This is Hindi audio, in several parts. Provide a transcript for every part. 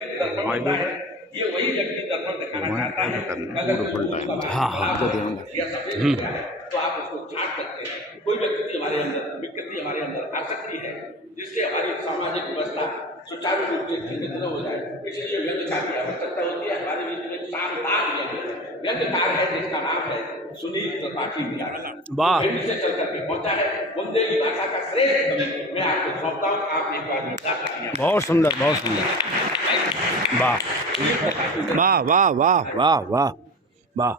ये वही व्यक्ति दर्पण दिखाना चाहता है। हाँ हाँ तो आप उसको छाट सकते हैं। कोई व्यक्ति हमारे अंदर विकृति हमारे अंदर आ सकती है जिससे हमारी सामाजिक व्यवस्था सुचारू रूप से चिन्हित न हो जाए, इसलिए व्यंग्यकार की आवश्यकता होती है। हमारे बीच में शानदार व्यंग्यकार है जिसका नाम है सुनील त्रिपाठी वाह से चल करके पहुंचा है। बुंदेली भाषा का श्रेष्ठ कवि मैं आपको सौंपता हूँ। आप एक बार बहुत सुंदर वाह वाह वाह वाह वाह वाह वाह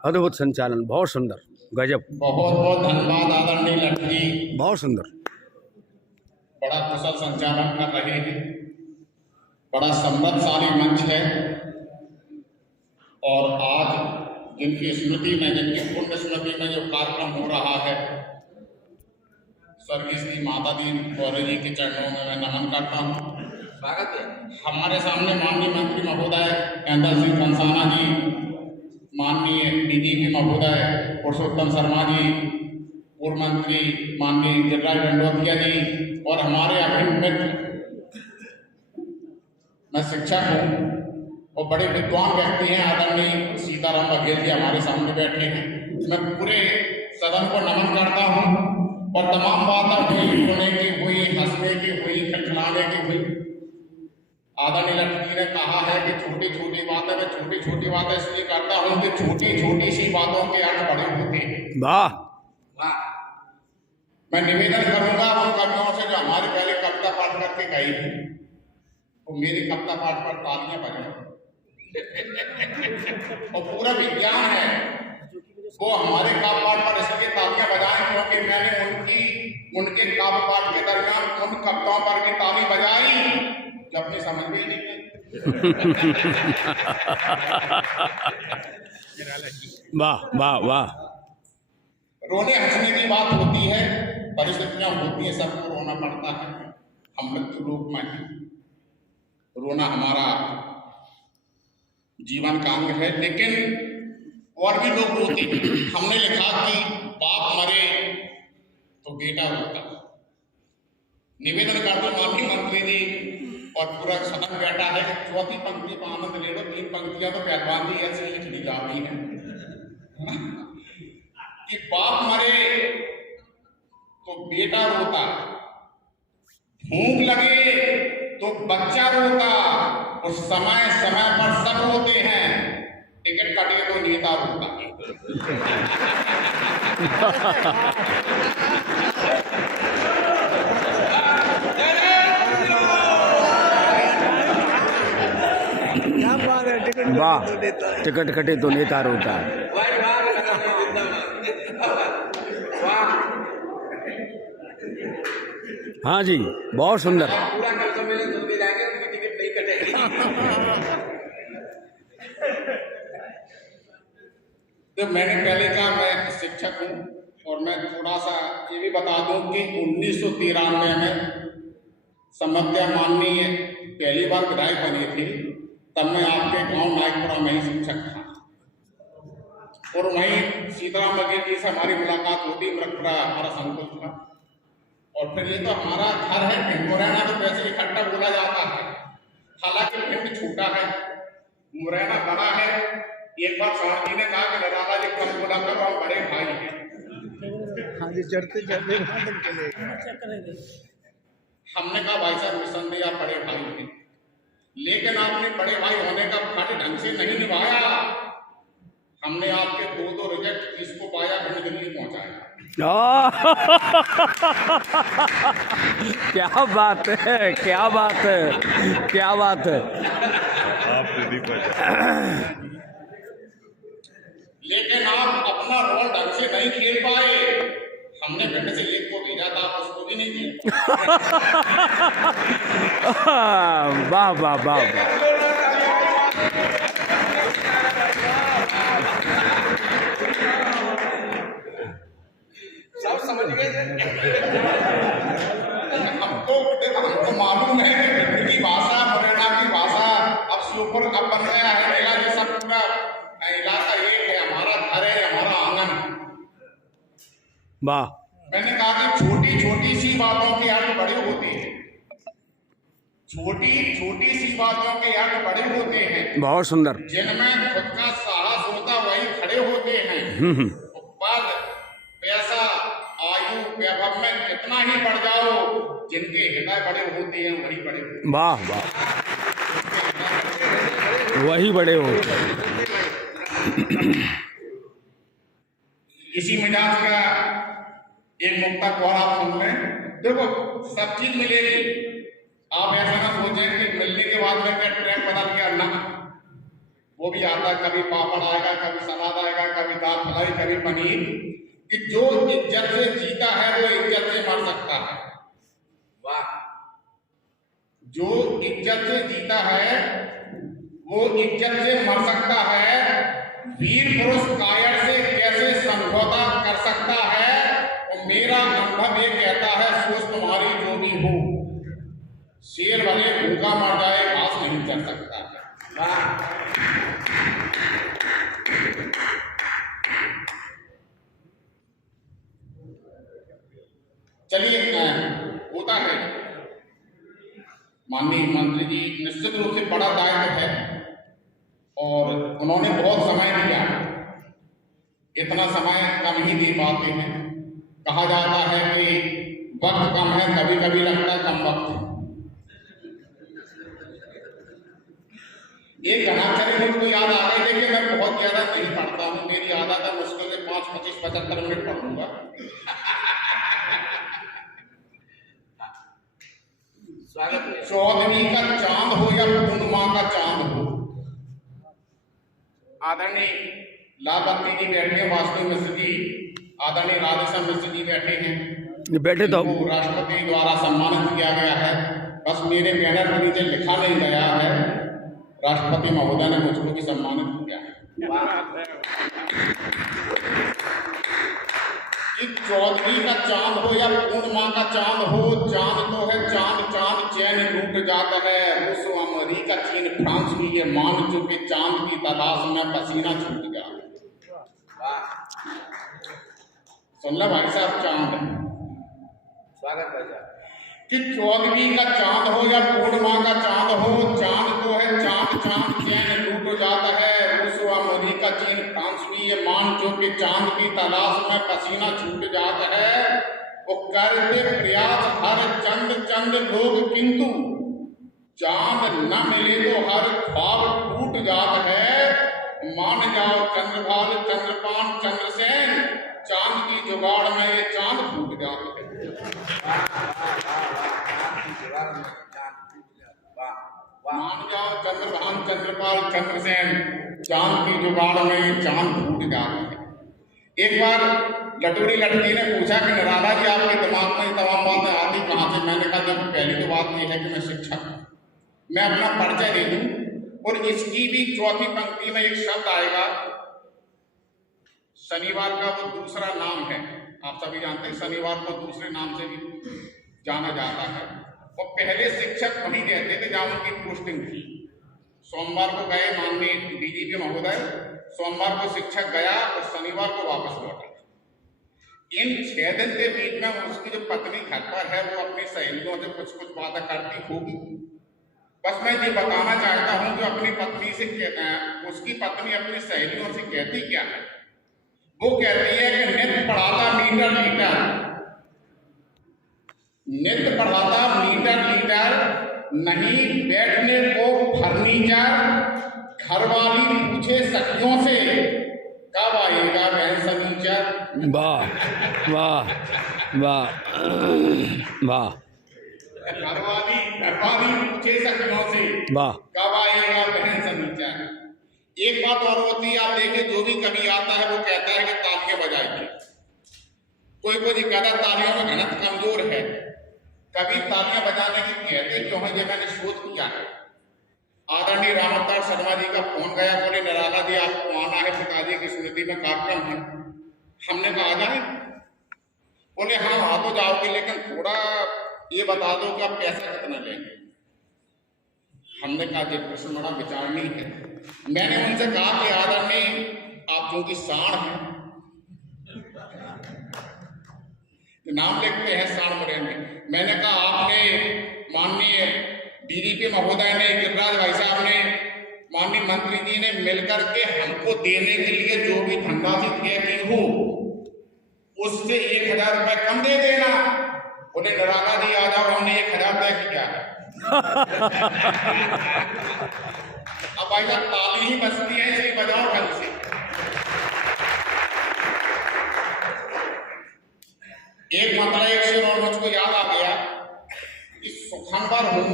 अद्भुत संचालन, बहुत सुंदर, गजब। बहुत बहुत धन्यवाद आदरणीय लट्टू जी, बहुत सुंदर, बड़ा कुशल संचालन कर रहे हैं। बड़ा समृद्धशाली मंच है और आज जिनकी स्मृति में, जिनकी पुण्य स्मृति में जो कार्यक्रम हो रहा है, स्वर्गीय श्री माता दी गौरी जी के चरणों में मैं नमन करता हूँ। स्वागत है। हमारे सामने माननीय मंत्री महोदय महेंद्र सिंह कंसाना जी, माननीय डीजीपी महोदय पुरुषोत्तम शर्मा जी, पूर्व मंत्री माननीय गिरिराज दंडोतिया जी और हमारे अभिन्न मित्र, मैं शिक्षक हूँ और बड़े विद्वान व्यक्ति हैं आदरणीय सीताराम बघेल जी हमारे सामने बैठे हैं। मैं पूरे सदन को नमन करता हूँ और तमाम बातें हुई, रोने की हुई, हंसने की हुई, खिलखिलाने की हुई। आदरणीय लट्टू जी ने कहा है कि छोटी छोटी बातें, मैं छोटी छोटी बातें इसलिए करता हूँ कि छोटी छोटी सी बातों के अर्थ बड़े होते हैं। वाह मैं निवेदन करूंगा उन कवियों से जो हमारे पहले कविता पाठ करके गई थी, तो मेरी कविता पाठ पर तालियां बजाएं। और पूरा विज्ञान है वो हमारे काव्य पाठ पर इसलिए तालियां बजाएं क्योंकि मैंने उनके काव्य पाठ के दरमियान उन कविताओं पर भी ताली बजाई जो अपनी समझ में ही नहीं आई। वाह वाह वाह। रोने हंसने की बात होती है, परिस्थितियां होती है, सबको रोना पड़ता है। हम मृत्यु रूप में हैं, रोना हमारा जीवन का अंग है, लेकिन और भी लोग रोते। हमने लिखा कि बाप मरे तो बेटा रोता। निवेदन करता हूं माननीय मंत्री जी और पूरा सदन बैठा है, चौथी पंक्ति पर आनंद ले लो। तीन पंक्तियां तो पहलवान जी ऐसे लिख ली जाती हैं कि बाप मरे तो बेटा रोता, भूख लगे तो बच्चा रोता, और समय समय पर सब रोते हैं, टिकट कटे तो नेता रोता। वाह, टिकट कटे तो नेता रोता है। हाँ जी, बहुत सुंदर। पूरा कल सम्मेलन सुन के जाएंगे, उनकी टिकट नहीं कटेगी। तो मैंने पहले कहा मैं शिक्षक हूँ और मैं थोड़ा सा ये भी बता दूं कि 1993 में समध्या माननीय पहली बार विधायक बनी थी, तब मैं आपके गांव नायकपुरा में ही शिक्षक था और वहीं सीताराम बघेल जी से हमारी मुलाकात होती, मृतपुरा हमारा संकुल था। और फिर ये तो हमारा घर है, मुरैना तो वैसे इकट्ठा बोला जाता है, हालांकि पिंड छोटा है, मुरैना बड़ा है। एक बार शाह जी ने कहा कि निराला जी कम बोला करो, हम बड़े भाई हैं। हमने कहा भाई साहब निसंदेह आप बड़े भाई हैं, लेकिन आपने बड़े भाई होने का फर्ज ढंग से नहीं निभाया। हमने आपके दो रिजेक्ट इसको पाया, हमें दिल्ली पहुंचाया। क्या बात है, क्या बात है, क्या बात है। लेकिन आप अपना रोल ढंग से नहीं खेल पाए। हमने भिंड से एक को भेजा था, आप उसको भी नहीं दिया। वाह वाह वाह। सब समझ गए। हमको मालूम है कि भिंड की भाषा, मुरैना की भाषा, अब शिवपुर अब बन गया है, मेरा ये सब पूरा इलाका एक है, हमारा घर है, हमारा आंगन। वाह। मैंने कहा कि छोटी छोटी सी बातों के अर्थ बड़े होते हैं। छोटी छोटी सी बातों के अर्थ बड़े होते हैं, बहुत सुंदर। जिनमें खुद का साहस होता वही खड़े होते हैं। पद, पैसा, आयु, वैभव में कितना ही बढ़ जाओ, जिनके हृदय बड़े होते हैं वही बड़े होते हैं। वाह वाह, वही बड़े होते हैं। इसी मिजाज का एक मुक्ता को आप सुन लें। देखो, सब चीज मिलेगी, आप ऐसा ना सोचें कि मिलने के बाद में क्या ट्रैक बदल गया, ना, वो भी आता है। कभी पापड़ आएगा, कभी सलाद आएगा, कभी दाल फ्राई, कभी पनीर। कि जो इज्जत से जीता है वो इज्जत से मर सकता है। वाह, जो इज्जत से जीता है वो इज्जत से मर सकता है। वीर पुरुष कायर से कैसे समझौता कर सकता है, और मेरा अनुभव ये कहता है, सोच तुम्हारी जो भी हो, शेर भले भूखा मर जाए, घास नहीं चढ़ सकता है। वाह, चलिए, होता है माननीय मंत्री जी निश्चित रूप से बड़ा दायित्व है और उन्होंने बहुत समय दिया। इतना समय कम ही दे पाते हैं। कहा जाता है कि वक्त कम है, कभी कभी लगता है कम वक्त है। एक घनाक्षरी मुझको याद आ गई। देखिए, मैं बहुत ज्यादा नहीं पढ़ता हूँ, मेरी आदत है मुश्किल से 5, 25, 75 मिनट पढ़ूंगा। स्वागत है। चौदहवीं का चांद हो या पूर्णिमा का चांद हो, आदरणीय लालबत्ती जी बैठे हैं, वासुदेव मिश्र जी, आदरणीय राधेश्याम मिश्र जी बैठे हैं। बैठे तो राष्ट्रपति द्वारा सम्मानित किया गया है। बस मेरे बैनर के नीचे लिखा नहीं गया है, राष्ट्रपति महोदय ने मुझको भी सम्मानित किया है। कि 14वीं का चांद हो या पूर्णिमा का चांद हो, चांद तो है चांद, चांद चैन लूट जाता है। रूस, अमेरिका, चीन, फ्रांस भी ये मान चुके, चांद की तलाश में पसीना छूट गया। सुन लो भाई साहब, चांद स्वागत है। कि 14वीं का चांद हो या पूर्णिमा का चांद हो, चांद तो है चांद, चांद चैन लूट जाता है। रूस, अमेरिका, चीन, फ्रांस भी ये मान चुके, चांद की तलाश में पसीना छूट जाता है। वो करते प्रयास हर चंद चंद लोग, किंतु चांद न मिले तो हर ख्वाब टूट जाता है। मान जाओ चंद्रभाल, चंद्रपान, चंद्रसेन, चांद की जुगाड़ में ये चांद फूट जाता है। मान जाओ चंद्रभान, चंद्रपाल, चंद्रसेन, चांद की जुगाड़ में ये चांद फूट जाता है। एक बार लटूरी लड़की ने पूछा कि निराला जी, आपके दिमाग में तमाम बातें आती कहाँ से? मैंने कहा, देखो, पहली तो बात यह है कि मैं शिक्षक हूँ, मैं अपना परिचय दे दूं, और इसकी भी चौथी पंक्ति में एक शब्द आएगा। शनिवार का वो दूसरा नाम है, आप सभी जानते हैं, शनिवार को दूसरे नाम से भी जाना जाता है। वो पहले शिक्षक वहीं रहते थे जहां उनकी पोस्टिंग थी। सोमवार को गए माननीय डीजीपी महोदय, सोमवार को शिक्षक गया और शनिवार को वापस लौटा। इन 6 दिन के बीच में उसकी जो पत्नी घर पर है, वो अपनी सहेलियों से कुछ कुछ बातें करती होगी। बस मैं ये बताना चाहता हूं कि अपनी पत्नी से उसकी पत्नी अपनी सहेलियों से कहती क्या है? वो कहती है कि नित्य पढ़ाता मीटर लीटर, नित्य पढ़ाता मीटर लीटर, नहीं बैठने को फर्नीचर, घरवाली पूछे सखियों से कब आएगा बहन सनीचर। वाह वाह वाह वाह, घरवाली पूछे सखियों से वाह, कब आएगा बहन सनीचर। एक बात और होती है, आप देखिए, जो भी कभी आता है वो कहता है कि तालियां बजाइए। कोई कोई कहता है तालियों में घनत्व कमजोर है। कभी तालियां बजाने की कहते क्यों है, ये मैंने शोध किया है। आदरणीय राम अवतार शर्मा जी का फोन गया, बोले निराला जी आपको आना है, पिताजी की स्मृति में कार्यक्रम है। हमने कहा आ जाए? बोले हाँ आ तो जाओगे, लेकिन थोड़ा ये बता दो कि आप पैसा कितना लेंगे। हमने कहा ये प्रश्न बड़ा विचारणीय है। मैंने उनसे कहा कि आदरणीय आप क्योंकि साण हैं, नाम लिखते हैं साण मुरेंद्र। मैंने कहा आपने माननीय डीजीपी महोदय ने, गिरिराज भाई साहब ने, माननीय मंत्री जी ने मिलकर के हमको देने के लिए जो भी धनराशि तय की हो उससे 1000 रुपए कम दे देना। बोले निराला जी आ जाओ, हमने 1000 तय किया है। अब भाई साहब ताली ही बजती है, इसलिए बजाओ ढंग से। एक मतलब एक शेर और मुझको याद आ गया कि सुखंबर हूं,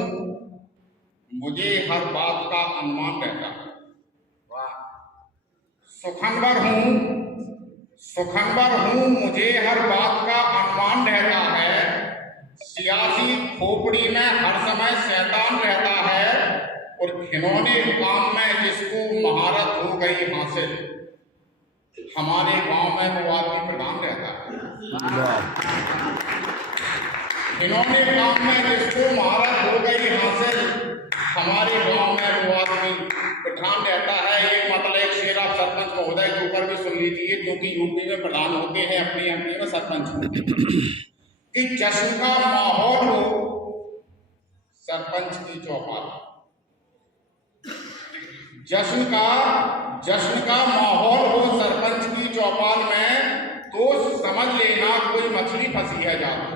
मुझे हर बात का अनुमान रहता है। सुखंबर हूं, मुझे हर बात का अनुमान रहता है। सियासी खोपड़ी में हर समय शैतान रहता है और खिलौने काम में जिसको महारत हो गई हासिल, हमारे गांव में वो आदमी प्रधान रहता है। खिलौने काम में जिसको महारत हो गई हासिल, हमारे गांव में वो आदमी प्रधान रहता है। एक मतलब एक शेर आप सरपंच महोदय के ऊपर भी सुन लीजिए, क्योंकि यूपी में प्रधान होते हैं अपनी एमपी में सरपंच, कि जश्न का माहौल हो सरपंच की चौपाल। जश्न का माहौल हो सरपंच की चौपाल में, तो समझ लेना कोई मछली फंसी है जाल में।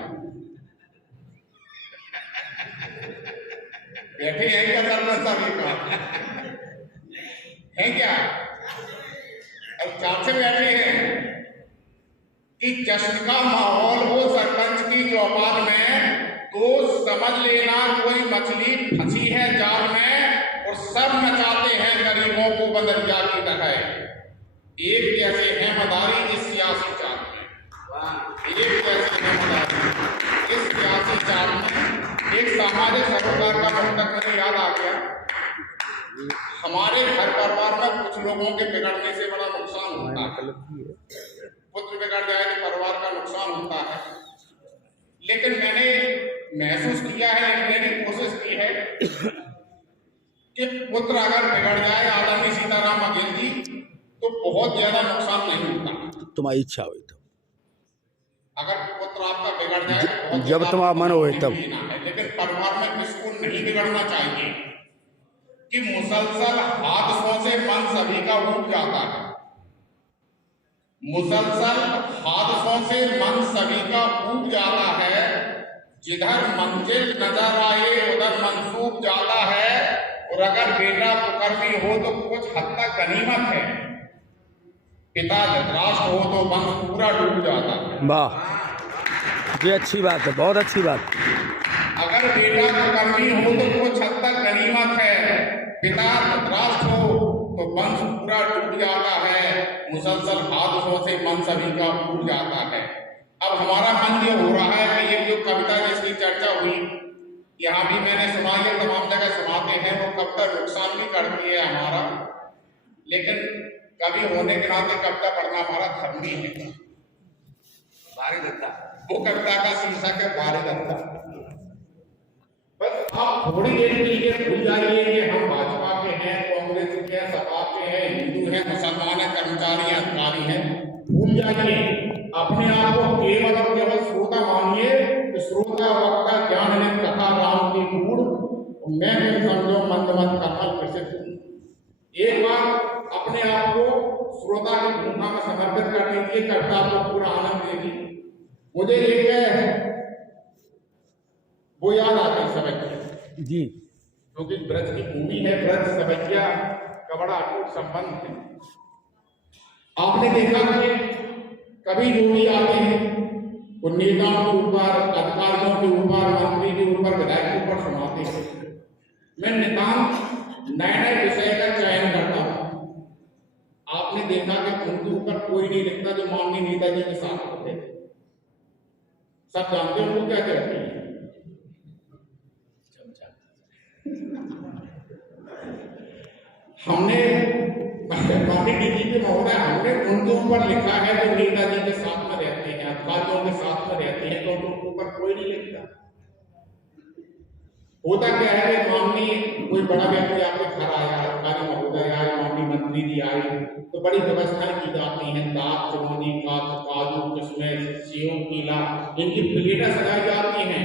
बैठे हैं क्या सरपंच साहब है क्या? अब चार से बैठे हैं कि जश्न का माहौल हो सरपंच की चौपाल में, तो समझ लेना कोई मछली फंसी है जाल में और सब नचाते हैं गरीबों को बंदरिया की तरह। एक जैसे है मदारी इस सियासी चाल में, एक जैसे है मदारी इस सियासी चाल में। एक सामाजिक सरोकार का मुद्दा मुझे याद आ गया। हमारे घर परिवार में कुछ लोगों के बिगड़ने से बड़ा नुकसान होता है। पुत्र बिगड़ जाए तो परिवार का नुकसान होता है, लेकिन मैंने महसूस किया है, लिखने की कोशिश की है कि पुत्र अगर बिगड़ जाए आदरणीय सीताराम बघेल जी, तो बहुत ज्यादा नुकसान नहीं होता। तुम्हारी इच्छा हुई तो अगर पुत्र आपका बिगड़ जाए जब तुम्हारा मन हो तब, लेकिन परिवार में किसको नहीं बिगड़ना चाहिए कि मुसलसल हादसों से मन सभी का उब जाता है। मुसलसल हादसों से मन सभी का उब जाता है। जिधर मंजिल नजर आए उधर मंसूब जाता है। और अगर बेटा कुकर्मी हो तो कुछ हद तक गनीमत है। पिता धृतराष्ट्र हो तो वंश पूरा डूब जाता है। वाह, ये अच्छी बात है, बहुत अच्छी बात। अगर बेटा कुकर्मी हो तो कुछ हद तक गनीमत है। पिता धृतराष्ट्र हो तो वंश पूरा डूब जाता है। मुसलसल हादसों से मन सभी का उब जाता है। अब हमारा मन ये हो रहा है कि ये जो कविता जिसकी चर्चा हुई, यहाँ भी मैंने सुना, ये तमाम जगह सुनाते हैं, वो कविता नुकसान भी करती है हमारा, लेकिन कवि होने के नाते कविता पढ़ना हमारा धर्म ही है। वो कविता का शीर्षक है बारिदत्ता। बस आप थोड़ी देर के लिए भूल जाइए कि हम भाजपा के हैं, कांग्रेस के हैं, सपा के हैं, हिंदू हैं, मुसलमान हैं, कर्मचारी हैं, अधिकारी हैं। भूल जाइए, अपने आप को केवल और केवल श्रोता मानिए। श्रोता वक्ता ज्ञान ने कथा राम की गूढ़, मैं भी समझो मंद मंद कथा प्रसिद्ध। एक बार अपने आप को श्रोता की भूमिका में समर्पित कर दीजिए, कविता आपको पूरा आनंद देगी। मुझे एक वो याद आता है सवैया जी, क्योंकि ब्रज की भूमि है, ब्रज सवैया का बड़ा अटूट संबंध है। आपने देखा कि कभी जो भी आते हैं वो नेताओं के ऊपर, अधिकारियों के ऊपर, मंत्री के ऊपर, विधायक के ऊपर सुनाते हैं। मैं नितांत नए नए विषय का चयन करता हूँ। आपने देखा कि उनके ऊपर कोई नहीं लिखता जो माननीय नेताजी के साथ होते थे। सब जानते हैं वो क्या कहते हैं। हमने माननीय डीजीपी महोदय, हमने उनके ऊपर लिखा है जो नेताजी के साथ में रहते हैं, अधिकारियों के साथ में रहते हैं, तो उनके ऊपर कोई नहीं लिखता। होता क्या है कि माननीय कोई बड़ा व्यक्ति आपके घर आया, अधिकारी महोदय आए, माननीय मंत्री जी आए, तो बड़ी व्यवस्थाएं की जाती हैं। दाल, चिरौंजी, काजू, किशमिश, सेव, केला, इनकी प्लेटें सजाई जाती हैं।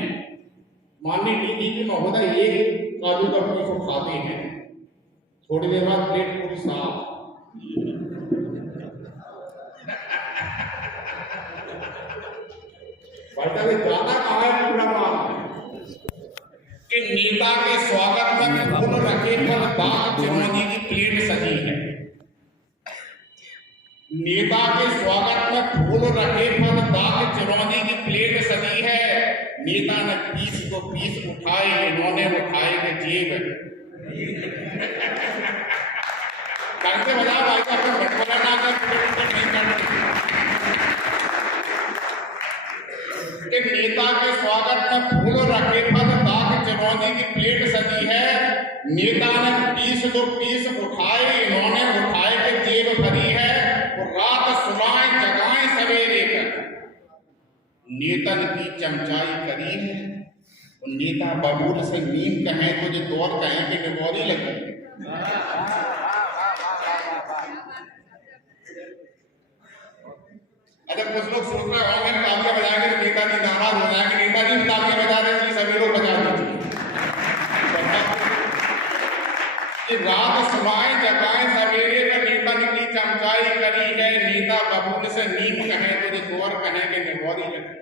माननीय डीजीपी महोदय एक काजू का पीस उठाते हैं, थोड़ी देर बाद प्लेट पूरी साफ। ज्यादा कहा है पूरा माल कि नेता के स्वागत में फूल रखे पर दाग चिरौंजी की प्लेट सजी है। नेता के स्वागत में फूल रखे पर दाग चिरौंजी की प्लेट सजी है। नेता ने पीस को पीस उठाए, इन्होंने उठाए के जेब करके बजा भाई का बटवारा ना कर नहीं करते। नेता के स्वागत में फूल रखे पर दाग चिरौंजी की प्लेट सजी है। नेता ने पीस दो पीस उठाए, इन्होंने उठाए के जेब भरी है। रात सुलाएं जगाएं सवेरे कर नेतन की चमचाई करी है। नेता बबूल से नीम कहें तो जो दौर कहें कि निगौरी लगी। अगर कुछ लोग सोच रहे होंगे तालियां बजाएंगे तो नेताजी नाराज हो जाएंगे। नेताजी तालियां बजा रहे हैं, सभी लोग बजा दीजिए। रात सुलाएं जगाएं सवेरे में नेता की चमचाई करी है। नेता बबूल से नीम कहें तो जो दौर कहें कि निगौरी लगी।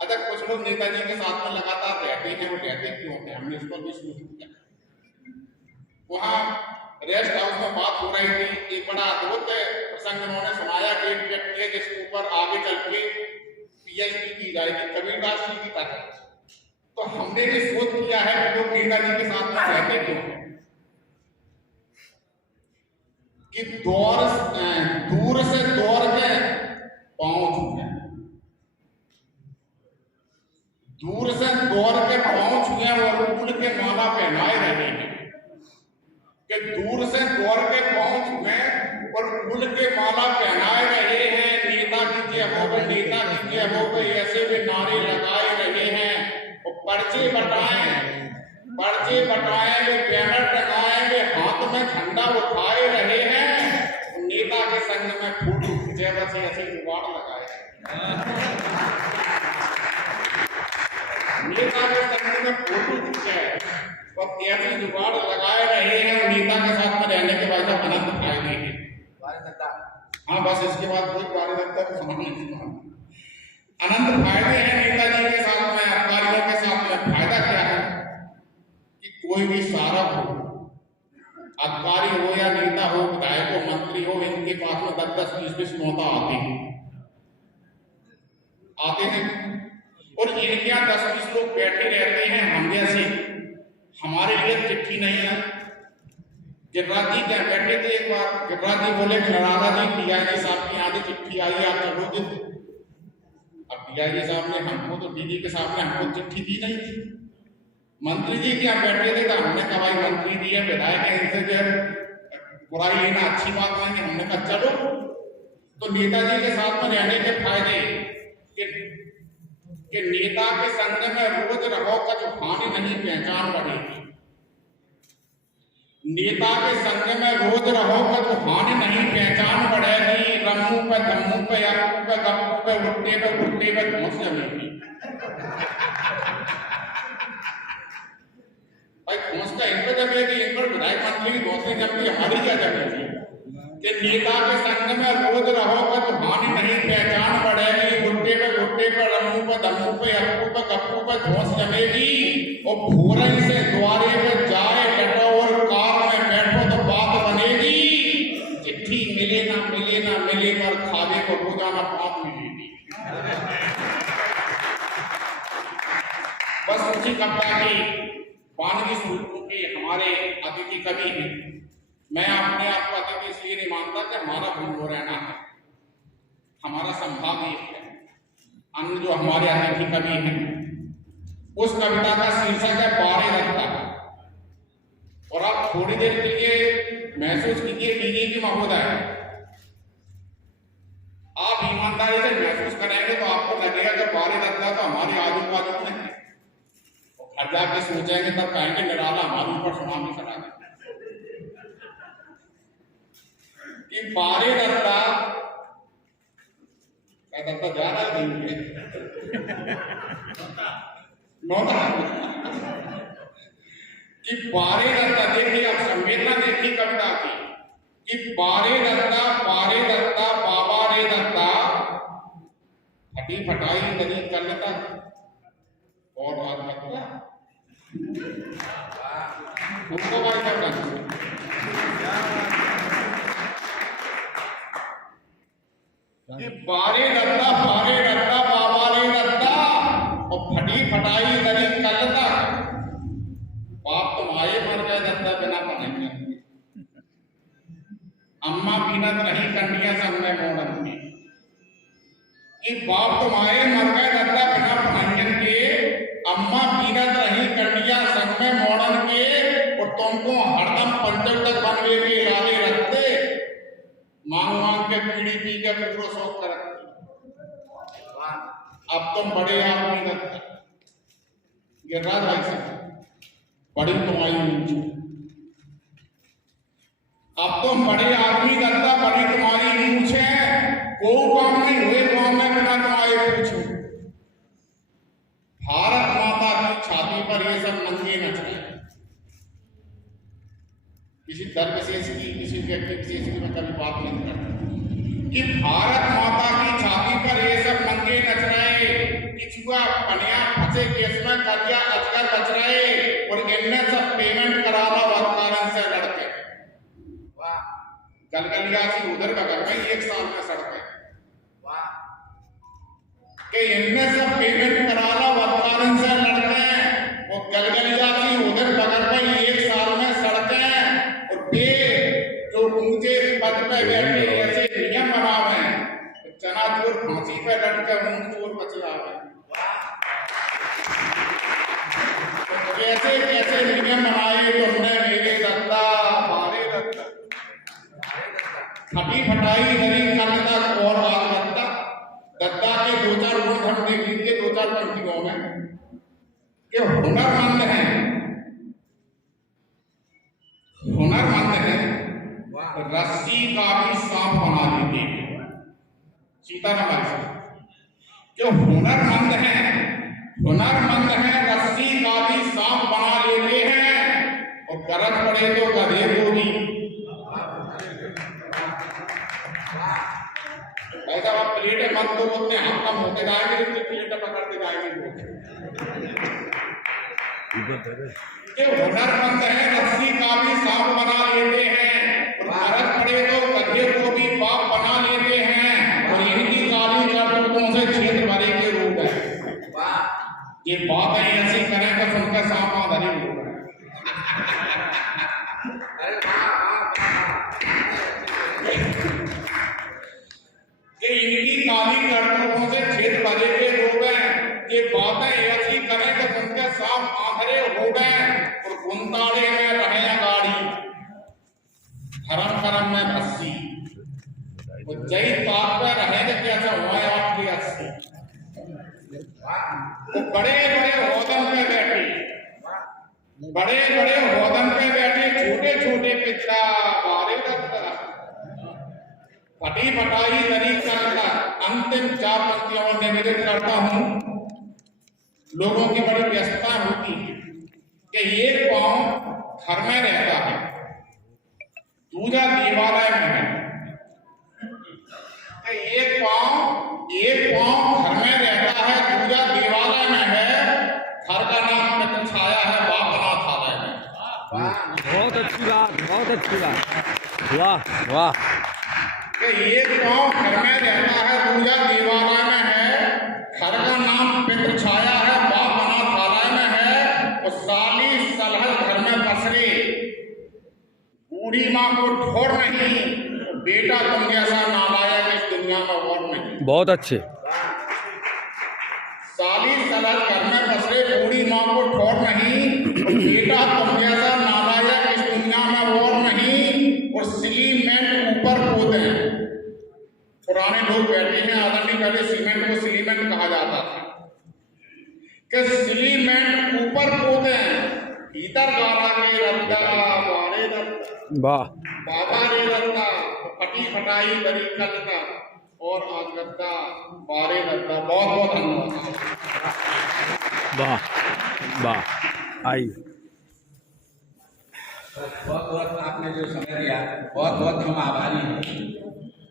अगर कुछ लोग नेताजी के साथ में लगातार रहते हैं, वो रहते क्यों हैं? हमने इस पर भी सोच किया। वहां रेस्ट हाउस में बात हो रही थी, एक बड़ा अद्भुत प्रसंग उन्होंने सुनाया कि एक व्यक्ति है जिसके ऊपर आगे चल के पीएचडी की जाएगी कबीरदास जी की तरह। तो हमने भी सोच किया है कि लोग नेताजी के साथ में रहते क्यों हैं कि दूर से दौड़ के पांव छुए, दूर से दौड़ के पांव छुए और फूल के माला पहनाए रहे हैं। कि दूर से दौड़ के पांव छुए और फूल के माला पहनाए रहे हैं। नेता की जय हो गए, नेता की जय हो गए, ऐसे भी नारे लगाए रहे हैं। और पर्चे बटाए वे बैनर टंगाए वे हाथ में झंडा उठाए रहे हैं। नेता के संग में फोटो खींचे, बस ऐसे जुगाड़ लगाए। नेता के संग में फोटो खींचे और कैसे जुगाड़ लगाए रहे हैं। नेता के साथ में रहने के बाद अनंत फायदे हैं। हाँ, बस इसके बाद कोई कार्यकर्ता को समझ नहीं सकता। अनंत फायदे हैं नेताजी के साथ में, अधिकारियों के साथ में। फायदा क्या है कि कोई भी सारक हो, अधिकारी हो या नेता हो, विधायक हो, मंत्री हो, इनके पास में 10-10, 20-20 नौता आते हैं और इनके यहाँ 10-20 लोग बैठे रहते हैं। हम जैसे, हमारे लिए चिट्ठी नहीं है। गिरिराज जी क्या बैठे थे एक बार, गिरिराज जी बोले कि नराला जी पीआईजी साहब की यहाँ चिट्ठी आई है, आप चलोगे? अब पीआईजी साहब ने हमको तो दीदी के सामने हमको चिट्ठी दी नहीं थी। मंत्री जी क्या बैठे थे तो हमने कहा भाई मंत्री जी है, विधायक है, इनसे जो बुराई लेना अच्छी बात नहीं है। हमने कहा चलो। तो नेताजी के साथ में रहने के फायदे कि नेता के संग में रोज रहो का जो हानि नहीं, पहचान बढ़ेगी। नेता के संग में रोज रहो का जो हानि नहीं, पहचान बढ़ेगी। रम्मू पे धम्मू पे यप्पू पे गप्पू पे उठने पे घुटने पे घोंस जमेगी। भाई घोंस का इन पे जमेगी, इन पर विधायक मंत्री की घोंसली जमती, हमारी क्या जमेगी? कि नेता के संग में रोज रहो का जो हानि नहीं, पहचान बढ़ेगी। घुट्टे पे रम्मू पे धम्मू पे यप्पू पे गप्पू पे घोंस जमेगी। और भोरन से द्वारे पे जाए लटो और कार में बैठो तो बात बनेगी। चिट्ठी मिले ना मिले पर खावे को रोजाना बात मिलेगी। बस उसी कपड़ा की वानगी स्वरूपों के हमारे अतिथि कवि हैं। मैं अपने आप को अतिथि इसलिए नहीं मानता कि हमारा भूल रहना है, हमारा संभाग ये है। अन्य जो हमारे अतिथि कवि हैं, उस कविता का शीर्षक है पारे रखता। और आप थोड़ी देर के लिए महसूस कीजिए कि महोदय, आप ईमानदारी से महसूस करेंगे तो आपको लगेगा कि पारे रखता तो हमारे आजू बाजू में है। घर जाके सोचेंगे तब कहेंगे निराला हमारे ऊपर सुनामी करा दे कि पारे दत्ता जा रहा है नौता कि बारे दत्ता, देखिए आप संवेदना देखिए कविता की, कि बारे दत्ता बाबा रे दत्ता, फटी फटाई नदी कलता और आत्महत्या उनको भाई करना कि बारे दत्ता बाबा रे दत्ता और फटी फटाई नदी कलता, बाप तुम आए मर गए दत्ता बिना पढ़ेंगे, अम्मा पीनत रही कंडिया सब में मोड़न में, कि बाप तुम आए मर गए दत्ता बिना पढ़ाइयन के, अम्मा पीनत रही कंडिया सब में मोड़न के, और तुमको हरदम पंचल तक बनवे के इरादे रखते, मांग मांग के पीढ़ी पी के पूरा शौक कर रखते। अब तुम बड़े आदमी दत्ता, गिरिराज भाई साहब बड़ी तुम्हारी नीचे, अब तुम बड़े आदमी दत्ता, बड़ी तुम्हारी नीच है, को काम नहीं हुए काम में बिना तुम्हारे पूछो, भारत माता की छाती पर ये सब नंगे नच रहे, किसी दल विशेष की, किसी व्यक्ति विशेष की मैं कभी बात नहीं करता, कि भारत माता की छाती पर ये सब नंगे नच रहे, किचुआ पनिया फंसे केस में करिया अजगर बच रहे, और इनने सब पेमेंट कराना वर्तमान से लड़के, गलगलियासी उधर बगल में एक साल में सड़के, कि इनने सब पेमेंट कराना वर्तमान से लड़के, और गलगलियासी उधर बगल में एक साल में सड़के, और वे जो ऊंचे पद पे बैठे ऐसे नियम बनावे, चना चोर फांसी पे लटके ऊंट चोर बचलावे, कैसे कैसे नियम बनाए तुमने मेरे दत्ता बारे दत्ता, फटी फटाई नदी कल तक और आज दत्ता, दत्ता के दो चार गुण हम देख लीजिए दो चार पंक्तियों में, कि हुनरमंद है, हुनरमंद है, रस्सी का भी सांप बना देते, सीताराम जी, जो हुनरमंद है, हुनरमंद है, रस्सी का भी सांप बना लेते हैं, और गरज पड़े तो गधे को भी, ऐसा आप प्लेटें मत दो, उतने हम कम होते जाएंगे, जितनी प्लेटें पकड़ते जाएंगे, कि हुनरमंद है, रस्सी का भी सांप बना लेते हैं, और गरज पड़े तो गधे को भी बाप बना लेते हैं, और इनकी गाली करतूतों से क्षेत्र भरे के रूप है, ये बातें ऐसी करें तो सुनकर सांप धरे हुए कि इनकी काली करतूतों से क्षेत्र भरे के रूप है, ये बातें ऐसी करें तो सुनकर सांप आंधरे हो गए, और गुंताड़े में रहे गाड़ी, धर्म कर्म में भस्सी, जय ताप पे रहेंगे कैसे हुआ है आपकी 80, तो बड़े बड़े होदन पे बैठे, बड़े बड़े होदन पे बैठे, छोटे छोटे पिता बारे दत्ता, फटी फटाई दरी करता, अंतिम चार पंक्तियों में निवेदन करता हूं, लोगों की बड़ी व्यस्तता होती है, कि एक पांव घर में रहता है, दूसरा देवालय में है, एक पांव घर में रहता है, दूसरा देवालय में है, घर का नाम पितृ छाया है, बापनाथ आलय में। बहुत अच्छी बात, बहुत अच्छी बात, वाह वाह, कि एक पांव घर में रहता है, दूसरा देवालय में है, घर का नाम पितृ छाया है, बापनाथ आलय में है, और साली सलहल घर में बसरे, बूढ़ी माँ को ठोर नहीं, बेटा तुम जैसा नालायक इस दुनिया में और नहीं। बहुत अच्छे, साली सलहल घर में बसरे, बूढ़ी माँ को ठोर नहीं, बेटा तुम जैसा नालायक इस दुनिया में और नहीं, और सीमेंट ऊपर कूदे, पुराने लोग बैठे हैं आदमी, पहले सीमेंट को सीमेंट कहा जाता था, कि सीमेंट ऊपर कूदे, भीतर गाना के रत्ता बारे दत्ता, वाह, बाबा रे दत्ता, फटी फटाई बड़ी कलता, और आज दत्ता बारे दत्ता, बहुत बहुत धन्यवाद। वाह वाह, आइए। बहुत बहुत आपने जो समय दिया, बहुत बहुत हम आभारी हैं।